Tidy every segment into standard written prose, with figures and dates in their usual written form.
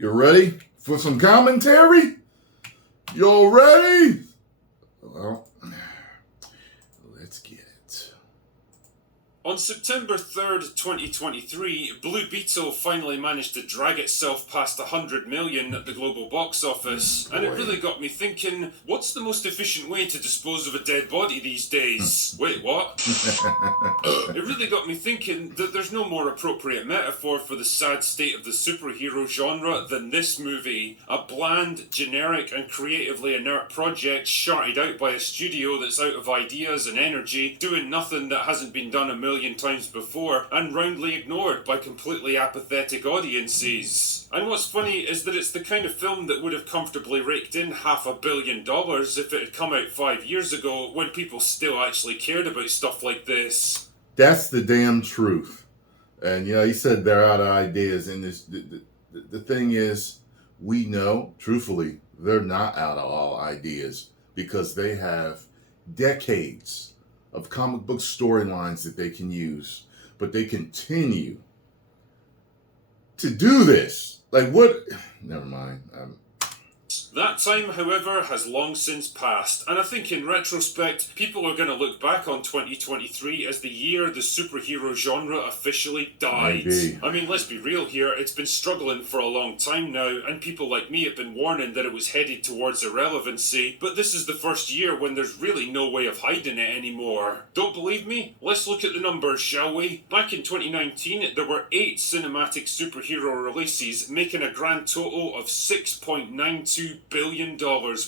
You ready for some commentary? You ready? Well, let's get it. On September 3rd, 2023, Blue Beetle finally managed to drag itself past 100 million at the global box office, and it really got me thinking, what's the most efficient way to dispose of a dead body these days? Wait, what? It really got me thinking that there's no more appropriate metaphor for the sad state of the superhero genre than this movie. A bland, generic, and creatively inert project sharted out by a studio that's out of ideas and energy, doing nothing that hasn't been done a million times before, and roundly ignored by completely apathetic audiences. And what's funny is that it's the kind of film that would have comfortably raked in $500 million if it had come out 5 years ago, when people still actually cared about stuff like this. That's the damn truth. And, he said they're out of ideas. And the thing is, we know, truthfully, they're not out of all ideas because they have decades of comic book storylines that they can use. But they continue to do this. Like, what? Never mind. That time, however, has long since passed, and I think in retrospect, people are going to look back on 2023 as the year the superhero genre officially died. Maybe. I mean, let's be real here, it's been struggling for a long time now, and people like me have been warning that it was headed towards irrelevancy, but this is the first year when there's really no way of hiding it anymore. Don't believe me? Let's look at the numbers, shall we? Back in 2019, there were 8 cinematic superhero releases, making a grand total of $6.92 billion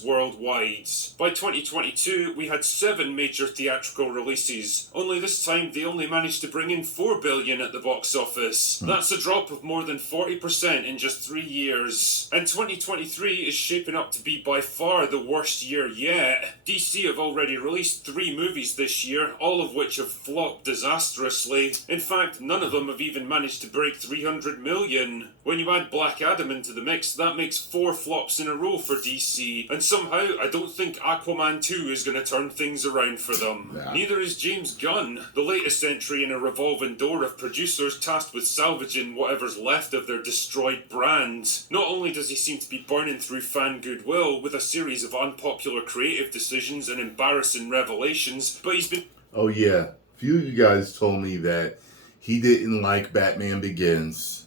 worldwide. By 2022, we had 7 major theatrical releases, only this time they only managed to bring in $4 billion at the box office. That's a drop of more than 40% in just 3 years. And 2023 is shaping up to be by far the worst year yet. DC have already released 3 movies this year, all of which have flopped disastrously. In fact, none of them have even managed to break 300 million. When you add Black Adam into the mix, that makes 4 flops in a row for DC, and somehow I don't think Aquaman 2 is going to turn things around for them. Nah. Neither is James Gunn, the latest entry in a revolving door of producers tasked with salvaging whatever's left of their destroyed brand. Not only does he seem to be burning through fan goodwill with a series of unpopular creative decisions and embarrassing revelations, but he's been... Oh yeah, a few of you guys told me that he didn't like Batman Begins,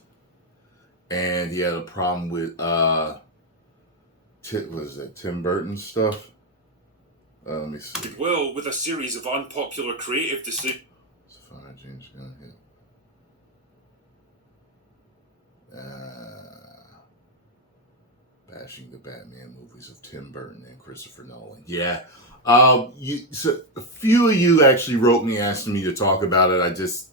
and he had a problem with Tim Burton stuff? Let me see. Well, with a series of unpopular creative decisions. James Gunn hit. Bashing the Batman movies of Tim Burton and Christopher Nolan. Yeah. So a few of you actually wrote me asking me to talk about it. I just,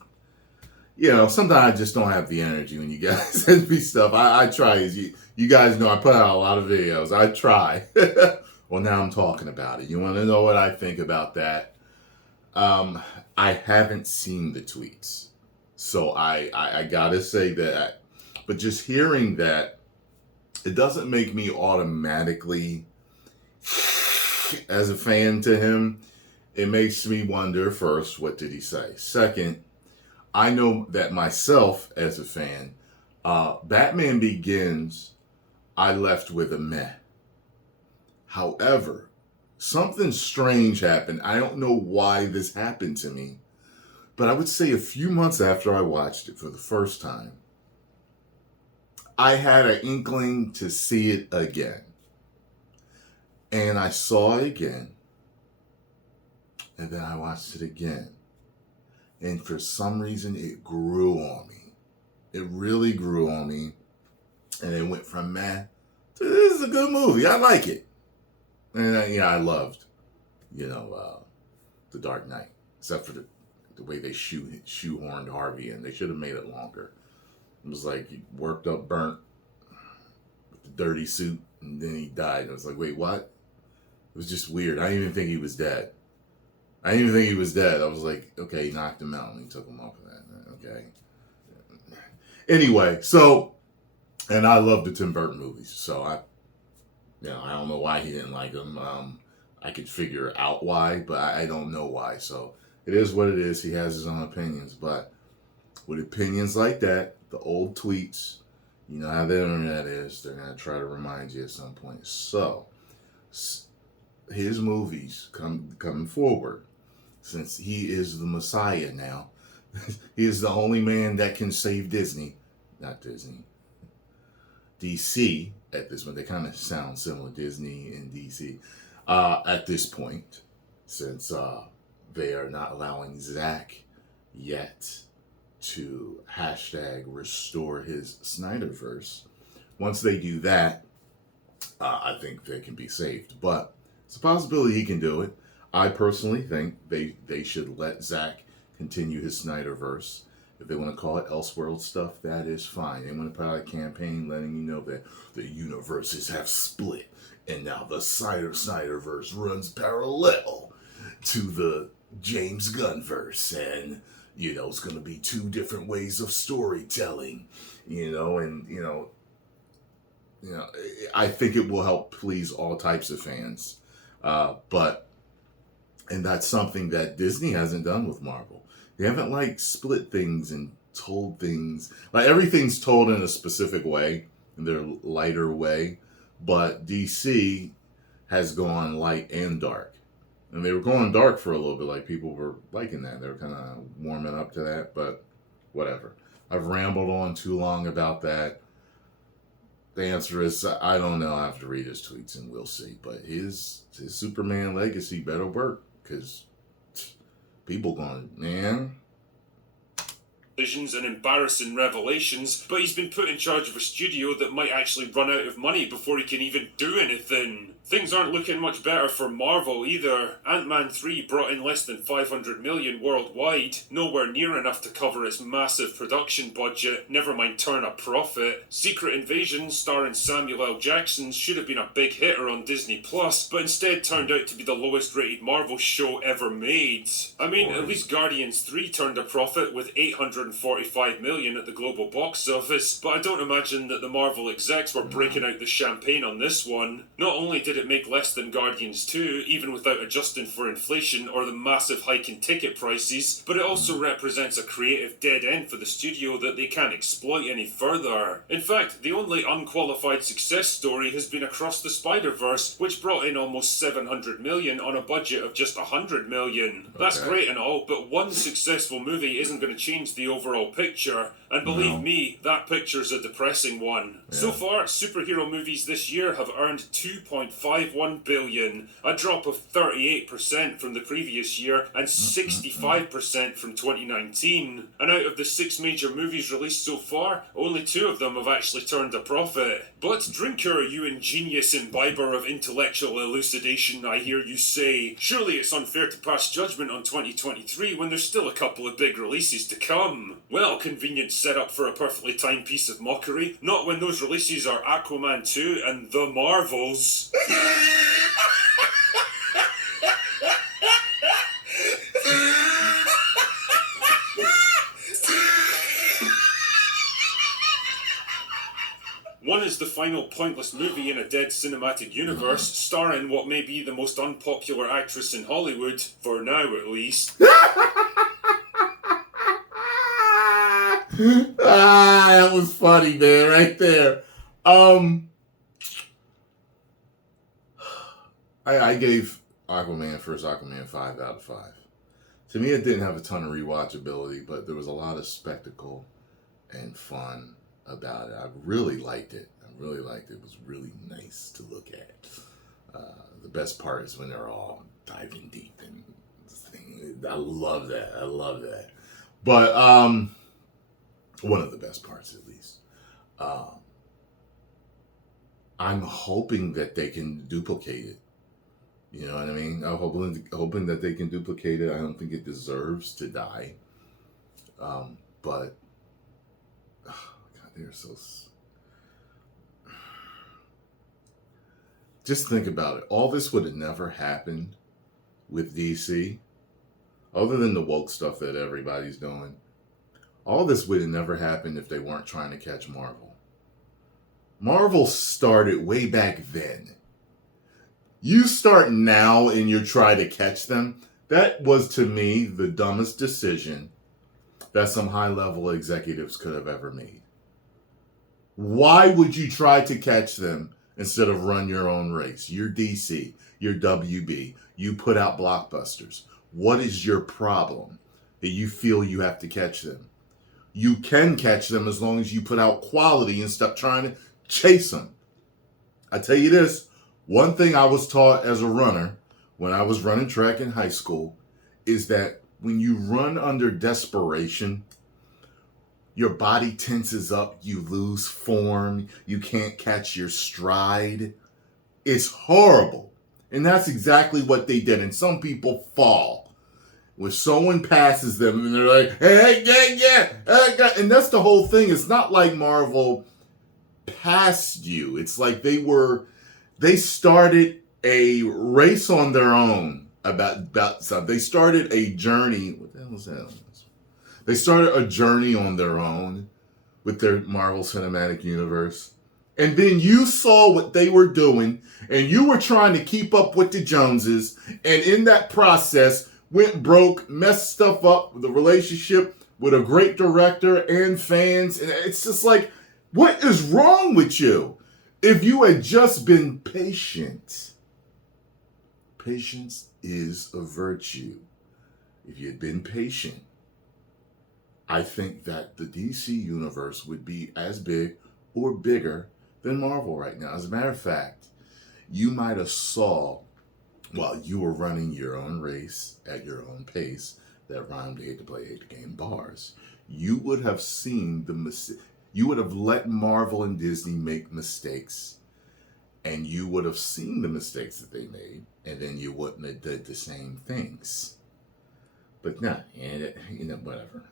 sometimes I just don't have the energy when you guys send me stuff. I try, as you guys know, I put out a lot of videos. I try. Well, now I'm talking about it. You want to know what I think about that? I haven't seen the tweets. So I gotta say that. But just hearing that, it doesn't make me automatically, as a fan to him, it makes me wonder, first, what did he say? Second, I know that myself as a fan, Batman Begins, I left with a meh. However, something strange happened. I don't know why this happened to me, but I would say a few months after I watched it for the first time, I had an inkling to see it again. And I saw it again. And then I watched it again. And for some reason, it grew on me. It really grew on me. And it went from meh to this is a good movie. I like it. And I loved, The Dark Knight. Except for the way they shoehorned Harvey in. They should have made it longer. It was like he worked up burnt with the dirty suit. And then he died. I was like, wait, what? It was just weird. I didn't even think he was dead. I was like, okay, he knocked him out and he took him off of that. Okay. Anyway, and I love the Tim Burton movies. So I don't know why he didn't like them. I could figure out why, but I don't know why. So it is what it is. He has his own opinions. But with opinions like that, the old tweets, You know how the internet is. They're going to try to remind you at some point. So, his movies coming forward, since he is the Messiah now, he is the only man that can save Disney. Not Disney. DC at this point. They kind of sound similar, Disney and DC. At this point, since they are not allowing Zach yet to hashtag restore his Snyderverse. Once they do that, I think they can be saved. But it's a possibility he can do it. I personally think they should let Zach continue his Snyderverse. If they want to call it Elseworld stuff, that is fine. They want to put out a campaign letting you know that the universes have split, and now the Snyderverse runs parallel to the James Gunn verse, and it's going to be two different ways of storytelling, I think it will help please all types of fans. And that's something that Disney hasn't done with Marvel. They haven't split things and told things. Everything's told in a specific way, in their lighter way, but DC has gone light and dark. And they were going dark for a little bit, people were liking that. They were kind of warming up to that, but whatever. I've rambled on too long about that. The answer is, I don't know. I have to read his tweets and we'll see. But his Superman legacy better work, because people going, man. Decisions and embarrassing revelations, but he's been put in charge of a studio that might actually run out of money before he can even do anything. Things aren't looking much better for Marvel either. Ant-Man 3 brought in less than $500 million worldwide, nowhere near enough to cover its massive production budget, never mind turn a profit. Secret Invasion, starring Samuel L. Jackson, should have been a big hitter on Disney+, but instead turned out to be the lowest rated Marvel show ever made. I mean, at least Guardians 3 turned a profit with $845 million at the global box office, but I don't imagine that the Marvel execs were breaking out the champagne on this one. Not only did it make less than Guardians 2, even without adjusting for inflation or the massive hike in ticket prices, but it also represents a creative dead end for the studio that they can't exploit any further. In fact, the only unqualified success story has been Across the Spider-Verse, which brought in almost $700 million on a budget of just $100 million. That's great and all, but one successful movie isn't going to change the overall picture, and believe me, that picture's a depressing one. Yeah. So far, superhero movies this year have earned $2.51 billion, a drop of 38% from the previous year and 65% from 2019. And out of the 6 major movies released so far, only 2 of them have actually turned a profit. But drinker, you ingenious imbiber of intellectual elucidation, I hear you say, surely it's unfair to pass judgment on 2023 when there's still a couple of big releases to come. Well, convenient setup for a perfectly timed piece of mockery. Not when those releases are Aquaman 2 and The Marvels. One is the final pointless movie in a dead cinematic universe, starring what may be the most unpopular actress in Hollywood, for now at least. That was funny, man, right there. I gave first Aquaman 5 out of 5. To me, it didn't have a ton of rewatchability, but there was a lot of spectacle and fun about it. I really liked it. It was really nice to look at. The best part is when they're all diving deep and I love that. But one of the best parts, at least. I'm hoping that they can duplicate it. You know what I mean? I'm hoping that they can duplicate it. I don't think it deserves to die. But God, they're so. Just think about it. All this would have never happened with DC, other than the woke stuff that everybody's doing. All this would have never happened if they weren't trying to catch Marvel. Marvel started way back then. You start now and you try to catch them. That was, to me, the dumbest decision that some high-level executives could have ever made. Why would you try to catch them instead of run your own race? You're DC, you're WB, you put out blockbusters. What is your problem that you feel you have to catch them? You can catch them as long as you put out quality and stop trying to chase them. I tell you this, one thing I was taught as a runner when I was running track in high school is that when you run under desperation, your body tenses up, you lose form, you can't catch your stride. It's horrible. And that's exactly what they did. And some people fall. When someone passes them and they're like, hey, yeah. And that's the whole thing. It's not like Marvel passed you. It's like they started a race on their own about something. They started a journey. What the hell is that? They started a journey on their own with their Marvel Cinematic Universe. And then you saw what they were doing, and you were trying to keep up with the Joneses, and in that process, went broke, messed stuff up with the relationship with a great director and fans. And it's just like, what is wrong with you? If you had just been patient, patience is a virtue. If you had been patient, I think that the DC universe would be as big or bigger than Marvel right now. As a matter of fact, you might have saw while you were running your own race at your own pace, that rhymed hate to play, hate the game bars, you would have seen you would have let Marvel and Disney make mistakes, and you would have seen the mistakes that they made, and then you wouldn't have did the same things. But nah, whatever.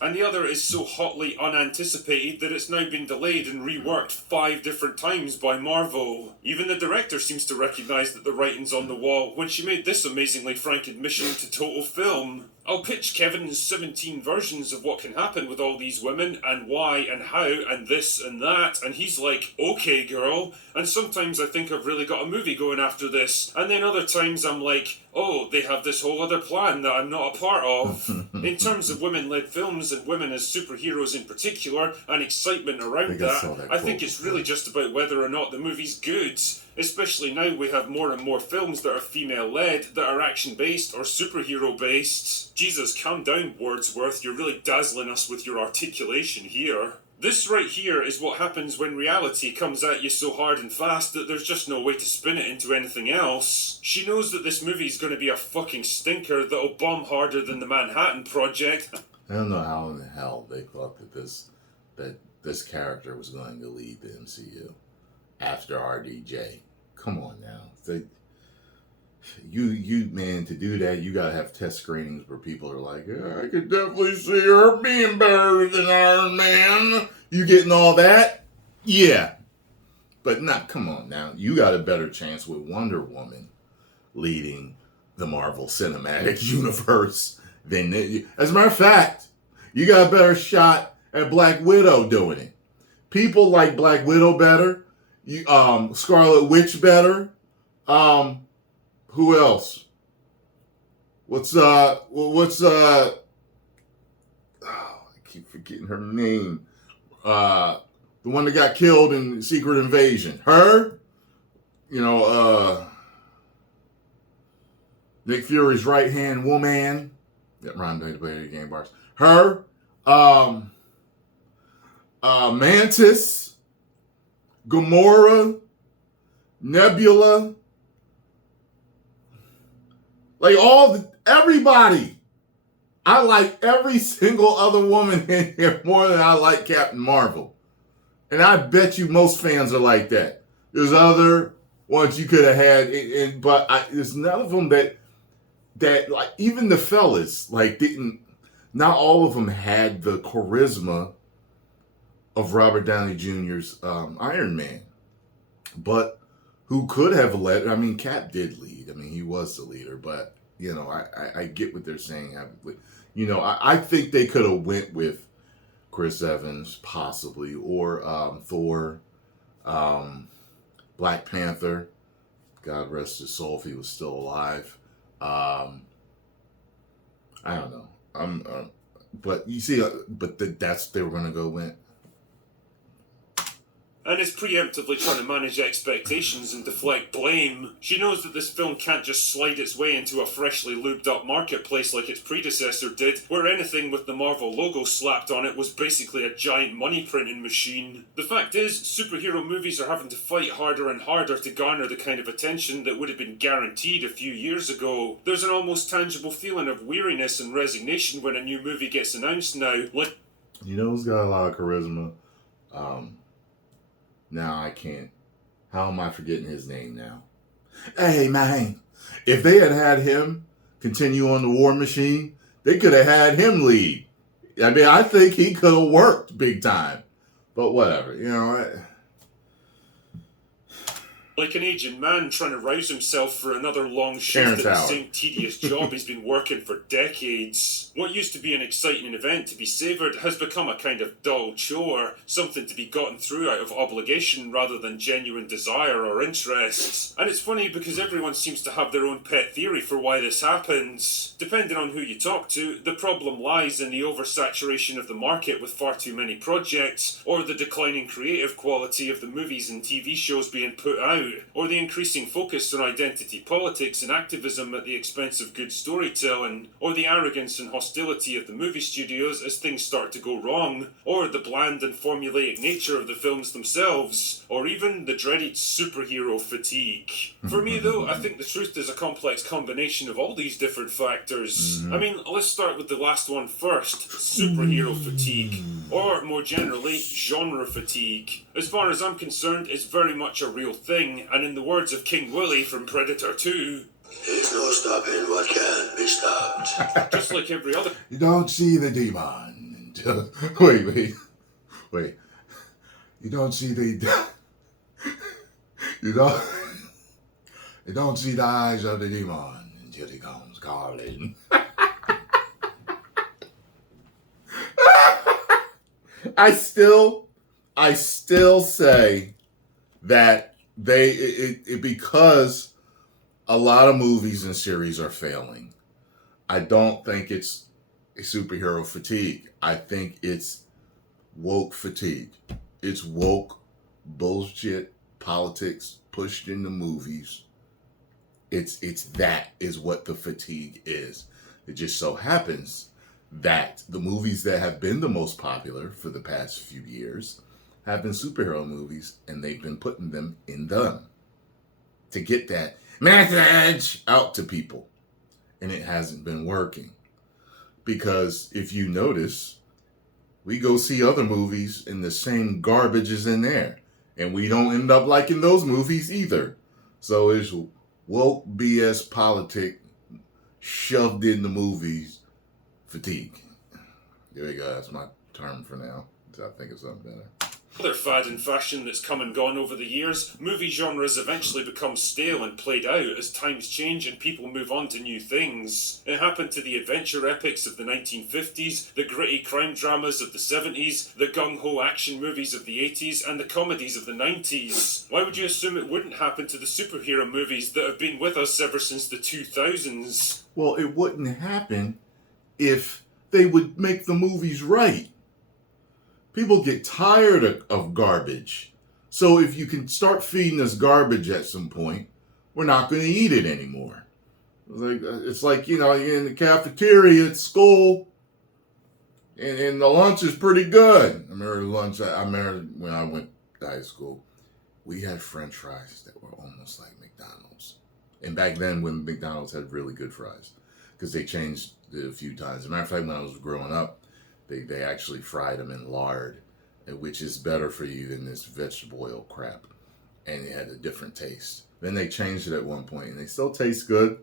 And the other is so hotly unanticipated that it's now been delayed and reworked 5 different times by Marvel. Even the director seems to recognise that the writing's on the wall when she made this amazingly frank admission to Total Film. I'll pitch Kevin's 17 versions of what can happen with all these women, and why, and how, and this, and that, and he's like, okay girl, and sometimes I think I've really got a movie going after this, and then other times I'm like, oh, they have this whole other plan that I'm not a part of. In terms of women-led films, and women as superheroes in particular, and excitement around that, I think it's really just about whether or not the movie's good. Especially now we have more and more films that are female-led, that are action-based or superhero-based. Jesus, calm down, Wordsworth, you're really dazzling us with your articulation here. This right here is what happens when reality comes at you so hard and fast that there's just no way to spin it into anything else. She knows that this movie's gonna be a fucking stinker that'll bomb harder than the Manhattan Project. I don't know how in the hell they thought that this character was going to lead the MCU after RDJ. Come on now. You man, to do that, you gotta have test screenings where people are like, yeah, I could definitely see her being better than Iron Man. You getting all that? Yeah. But not, come on now. You got a better chance with Wonder Woman leading the Marvel Cinematic Universe than as a matter of fact, you got a better shot at Black Widow doing it. People like Black Widow better. Scarlet Witch better. Who else? I keep forgetting her name. The one that got killed in Secret Invasion. Her, Nick Fury's right-hand woman. That rhymed to play the game bars. Her, Mantis, Gamora, Nebula, like everybody. I like every single other woman in here more than I like Captain Marvel. And I bet you most fans are like that. There's other ones you could have had, but there's none of them that like, even the fellas, like, not all of them had the charisma of Robert Downey Jr.'s Iron Man. But who could have led? I mean, Cap did lead. I mean, he was the leader. But, I get what they're saying. I think they could have went with Chris Evans, possibly, or Thor, Black Panther. God rest his soul if he was still alive. I don't know. But you see, they were going to go with. and is preemptively trying to manage expectations and deflect blame. She knows that this film can't just slide its way into a freshly lubed up marketplace like its predecessor did, where anything with the Marvel logo slapped on it was basically a giant money printing machine. The fact is, superhero movies are having to fight harder and harder to garner the kind of attention that would have been guaranteed a few years ago. There's an almost tangible feeling of weariness and resignation when a new movie gets announced now. You know who's got a lot of charisma? Now I can't. How am I forgetting his name now? Hey, man. If they had him continue on the War Machine, they could have had him lead. I mean, I think he could have worked big time. But whatever, you know. Like an aging man trying to rouse himself for another long shift at the same tedious job he's been working for decades. What used to be an exciting event to be savoured has become a kind of dull chore, something to be gotten through out of obligation rather than genuine desire or interest. And it's funny because everyone seems to have their own pet theory for why this happens. Depending on who you talk to, the problem lies in the oversaturation of the market with far too many projects, or the declining creative quality of the movies and TV shows being put out, or the increasing focus on identity politics and activism at the expense of good storytelling, or the arrogance and hostility of the movie studios as things start to go wrong, or the bland and formulaic nature of the films themselves, or even the dreaded superhero fatigue. For me though, I think the truth is a complex combination of all these different factors. I mean, let's start with the last one first, superhero fatigue, or more generally, genre fatigue. As far as I'm concerned, it's very much a real thing, and in the words of King Willie from Predator 2, there's no stopping what can't be stopped. Just like every other... You don't see the demon until... Wait. You don't see the... You don't see the eyes of the demon until he comes calling. I still say that because a lot of movies and series are failing. I don't think it's a superhero fatigue. I think it's woke fatigue. It's woke bullshit politics pushed into movies. It's that is what the fatigue is. It just so happens that the movies that have been the most popular for the past few years have been superhero movies, and they've been putting them in them to get that message out to people. And it hasn't been working. Because if you notice, we go see other movies and the same garbage is in there. And we don't end up liking those movies either. So it's woke BS politic shoved in the movies fatigue. There we go. That's my term for now. I think it's something better. Other fad and fashion that's come and gone over the years, movie genres eventually become stale and played out as times change and people move on to new things. It happened to the adventure epics of the 1950s, the gritty crime dramas of the 70s, the gung-ho action movies of the 80s, and the comedies of the 90s. Why would you assume it wouldn't happen to the superhero movies that have been with us ever since the 2000s? Well, it wouldn't happen if they would make the movies right. People get tired of garbage. So if you can start feeding us garbage at some point, we're not going to eat it anymore. It's like, you know, you're in the cafeteria at school, and the lunch is pretty good. I remember when I went to high school, we had French fries that were almost like McDonald's. And back then, when McDonald's had really good fries, because they changed it a few times. As a matter of fact, when I was growing up, they actually fried them in lard, which is better for you than this vegetable oil crap. And it had a different taste. Then they changed it at one point, and they still taste good.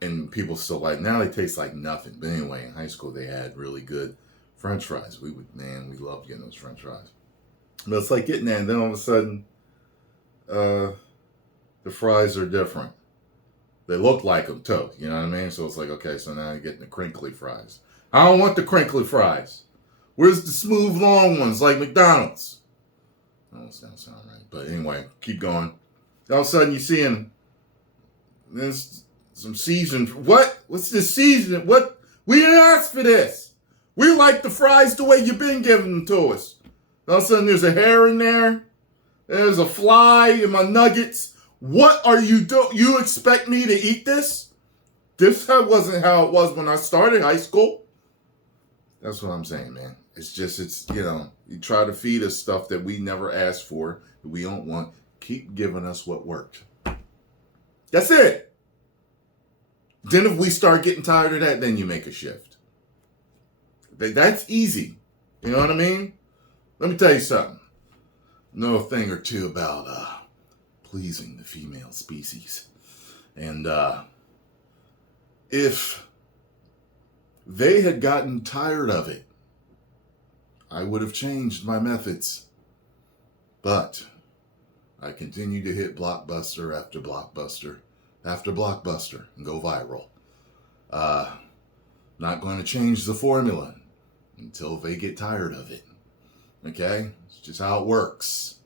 And people still like, now they taste like nothing. But anyway, in high school, they had really good French fries. We loved getting those French fries. But it's like getting that, and then all of a sudden, the fries are different. They look like them too, you know what I mean? So it's like, okay, so now you're getting the crinkly fries. I don't want the crinkly fries. Where's the smooth, long ones like McDonald's? That don't sound right. But anyway, keep going. All of a sudden, you're seeing there's some seasoned. What? What's this seasoning? What? We didn't ask for this. We like the fries the way you've been giving them to us. All of a sudden, there's a hair in there. There's a fly in my nuggets. What are you doing? You expect me to eat this? This wasn't how it was when I started high school. That's what I'm saying, man. It's you try to feed us stuff that we never asked for, that we don't want. Keep giving us what worked. That's it. Then if we start getting tired of that, then you make a shift. That's easy. You know what I mean? Let me tell you something. Know a thing or two about pleasing the female species. And if they had gotten tired of it, I would have changed my methods. But I continue to hit blockbuster after blockbuster after blockbuster and go viral. Not going to change the formula until they get tired of it. Okay? It's just how it works.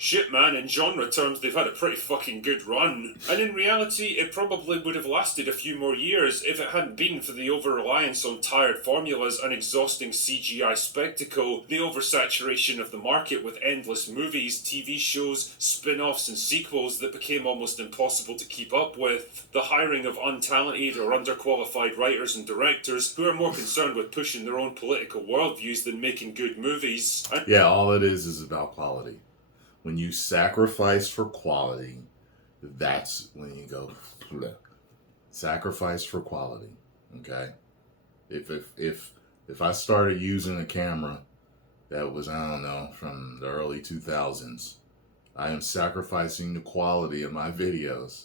Shit, man, in genre terms, they've had a pretty fucking good run. And in reality, it probably would have lasted a few more years if it hadn't been for the over-reliance on tired formulas and exhausting CGI spectacle, the oversaturation of the market with endless movies, TV shows, spin-offs and sequels that became almost impossible to keep up with, the hiring of untalented or underqualified writers and directors who are more concerned with pushing their own political worldviews than making good movies. Yeah, all it is about quality. When you sacrifice for quality, that's when you go sacrifice for quality. Okay, if I started using a camera that was, I don't know, from the early 2000s, I am sacrificing the quality of my videos.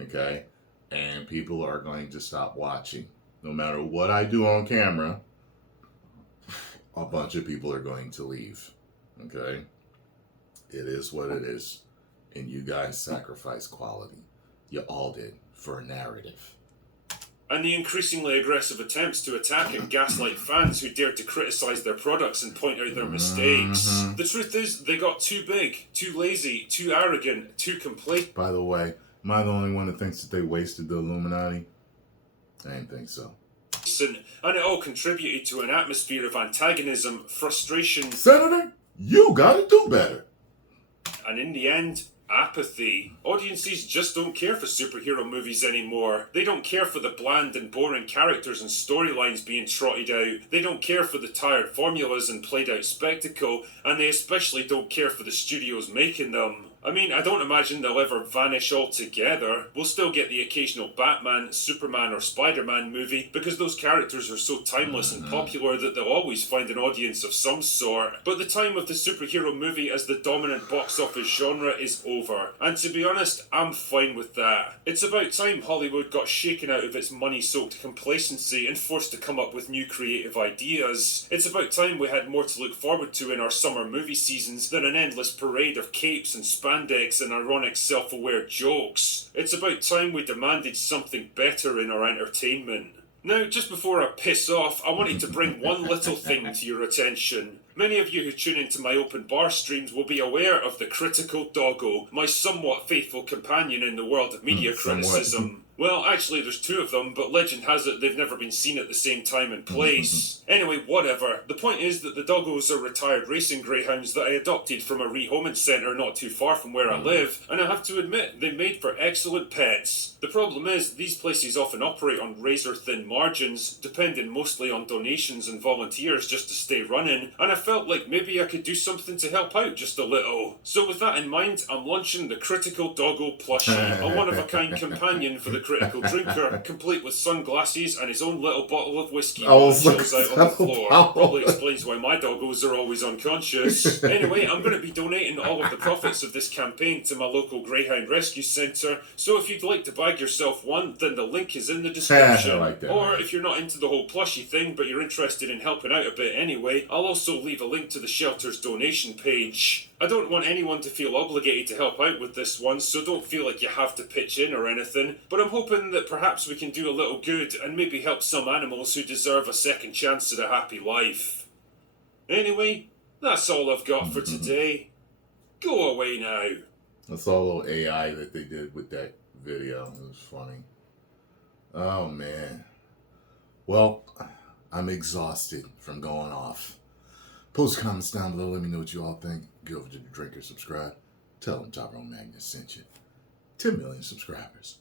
Okay, and people are going to stop watching. No matter what I do on camera, a bunch of people are going to leave. Okay. It is what it is. And you guys sacrifice quality. You all did, for a narrative. And the increasingly aggressive attempts to attack and gaslight fans who dared to criticize their products and point out their mistakes. The truth is, they got too big, too lazy, too arrogant, too complacent. By the way, am I the only one that thinks that they wasted the Illuminati? I didn't think so. And it all contributed to an atmosphere of antagonism, frustration... Senator, you gotta do better. And in the end, apathy. Audiences just don't care for superhero movies anymore. They don't care for the bland and boring characters and storylines being trotted out. They don't care for the tired formulas and played out spectacle, and they especially don't care for the studios making them. I mean, I don't imagine they'll ever vanish altogether. We'll still get the occasional Batman, Superman or Spider-Man movie because those characters are so timeless and popular that they'll always find an audience of some sort. But the time of the superhero movie as the dominant box office genre is over. And to be honest, I'm fine with that. It's about time Hollywood got shaken out of its money-soaked complacency and forced to come up with new creative ideas. It's about time we had more to look forward to in our summer movie seasons than an endless parade of capes and spandex and ironic self-aware jokes. It's about time we demanded something better in our entertainment. Now, just before I piss off, I wanted to bring one little thing to your attention. Many of you who tune into my open bar streams will be aware of the Critical Doggo, my somewhat faithful companion in the world of media criticism. Well, actually there's two of them, but legend has it they've never been seen at the same time and place. Anyway, whatever. The point is that the doggos are retired racing greyhounds that I adopted from a rehoming centre not too far from where I live, and I have to admit, they made for excellent pets. The problem is, these places often operate on razor-thin margins, depending mostly on donations and volunteers just to stay running, and I felt like maybe I could do something to help out just a little. So with that in mind, I'm launching the Critical Doggo plushie, a one-of-a-kind companion for the critical drinker, complete with sunglasses and his own little bottle of whiskey while he chills out on the floor. Probably explains why my doggos are always unconscious. Anyway, I'm going to be donating all of the profits of this campaign to my local Greyhound Rescue Centre, so if you'd like to bag yourself one, then the link is in the description. I like that, or man. if you're not into the whole plushie thing, but you're interested in helping out a bit anyway, I'll also leave a link to the shelter's donation page. I don't want anyone to feel obligated to help out with this one, so don't feel like you have to pitch in or anything, but I'm hoping that perhaps we can do a little good and maybe help some animals who deserve a second chance at a happy life. Anyway, that's all I've got for today. Go away now. I saw a little AI that they did with that video. It was funny. Oh, man. Well, I'm exhausted from going off. Post comments down below. Let me know what you all think. Get over to the Drinker, subscribe. Tell them Tyrone Magnus sent you. 10 million subscribers.